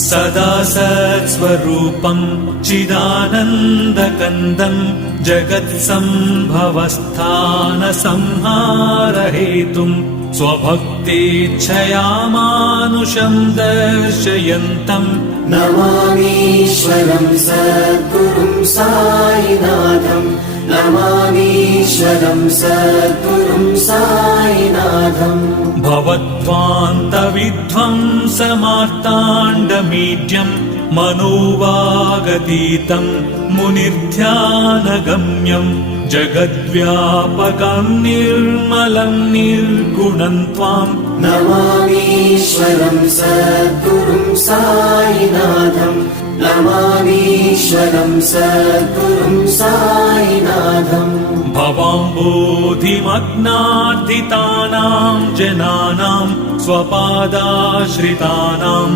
सदा सत्स्वरूपम् चिदानन्दकन्दम् जगत्सम्भवस्थानसंहारहेतुम् स्वभक्तेच्छया मानुषम् दर्शयन्तम् नमामीश्वरं सद्गुरुं साईनाथम् नमामीश्वरं सद्गुरुं साईनाथम् भवद्ध्वान्तविध्वंसमार्ताण्डमीड्यम् मनोवागतीतम् मुनिर्ध्यानगम्यम् जगद्व्यापकम् निर्मलम् निर्गुणम् त्वाम् नमामीश्वरं सद्गुरुं साईनाथम् नमामीश्वरं सद्गुरुं साईनाथम् भवाम्बोधिमग्नार्दितानाम् जनानाम् स्वपादाश्रितानाम्